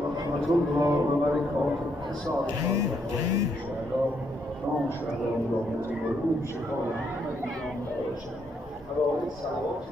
ورحمة الله وبركاته. صالحان الشهداء نام شهداء الله متقبل شفاء محمد جان داشت. حوادث صلوات